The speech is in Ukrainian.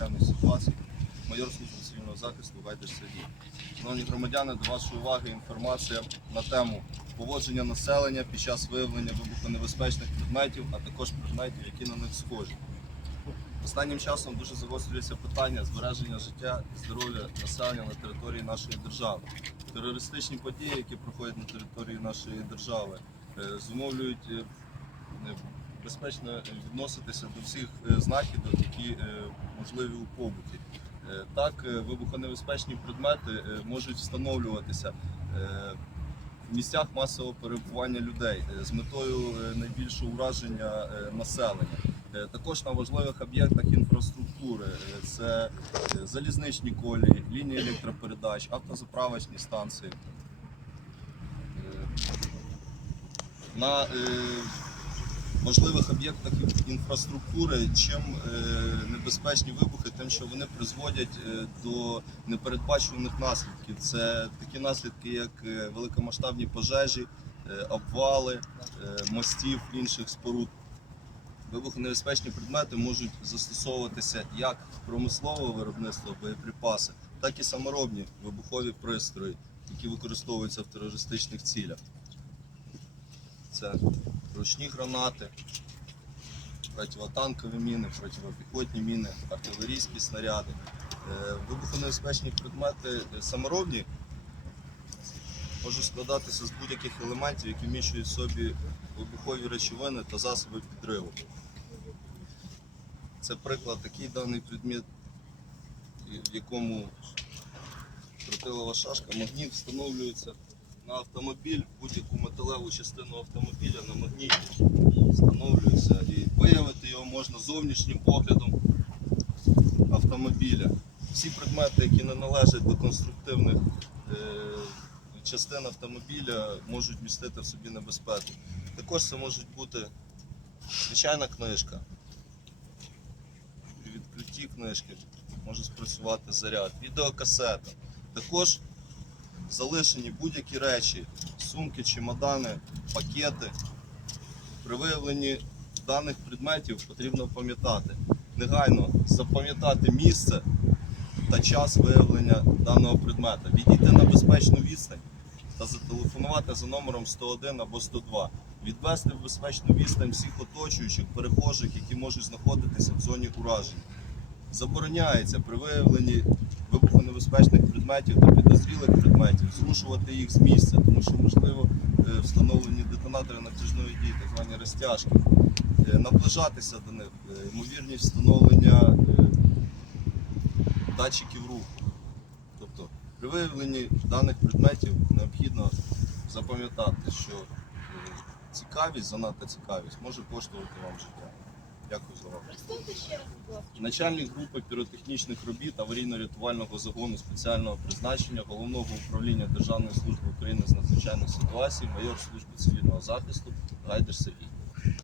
надзвичайних ситуацій, майор служби цивільного захисту Гайдаш Сергій. Шановні громадяни, до вашої уваги інформація на тему поводження населення під час виявлення вибухонебезпечних предметів, а також предметів, які на них схожі. Останнім часом дуже загострюється питання збереження життя і здоров'я населення на території нашої держави. Терористичні події, які проходять на території нашої держави, е, зумовлюють е, безпечно відноситися до всіх е, знахідок, які е, можливі у побуті. Е, Так, вибухонебезпечні предмети можуть встановлюватися в місцях масового перебування людей з метою найбільшого ураження населення. Також на важливих об'єктах інфраструктури це залізничні колії, лінії електропередач, автозаправочні станції. На важливих об'єктах інфраструктури чим е, небезпечні вибухи, тим, що вони призводять е, до непередбачуваних наслідків. Це такі наслідки, як е, великомасштабні пожежі, обвали мостів інших споруд. Вибухонебезпечні предмети можуть застосовуватися як промислового виробництва боєприпаси, так і саморобні вибухові пристрої, які використовуються в терористичних цілях. Це ручні гранати, противотанкові міни, противопіхотні міни, артилерійські снаряди. Е, Вибухонебезпечні предмети е, саморобні можуть складатися з будь-яких елементів, які вміщують в собі вибухові речовини та засоби підриву. Це приклад такий даний предмет, в якому тротилова шашка, магніт встановлюється на автомобіль, будь-яку металеву частину автомобіля на магніті встановлюється і виявити його можна зовнішнім поглядом автомобіля. Всі предмети, які не належать до конструктивних е, частин автомобіля, можуть містити в собі небезпеку. Також це можуть бути звичайна книжка. При відкритті книжки може спрацювати заряд, відеокасета. Також залишені будь-які речі, сумки, чемодани, пакети. При виявленні даних предметів потрібно пам'ятати, негайно запам'ятати місце та час виявлення даного предмета, відійти на безпечну відстань та зателефонувати за номером 101 або 102, відвести в безпечну відстань всіх оточуючих, перехожих, які можуть знаходитися в зоні ураження. Забороняється при виявленні вибухонебезпечних предметів та підозрілих предметів зрушувати їх з місця, тому що можливо е, встановлені детонатори натяжної дії, так звані розтяжки, Е, наближатися до них, е, ймовірність встановлення датчиків руху. Тобто при виявленні даних предметів необхідно запам'ятати, що цікавість, занадто цікавість може коштувати вам життя. Дякую за увагу. Начальник групи піротехнічних робіт аварійно-рятувального загону спеціального призначення головного управління Державної служби України з надзвичайних ситуацій, майор служби цивільного захисту Гайдер Сергій.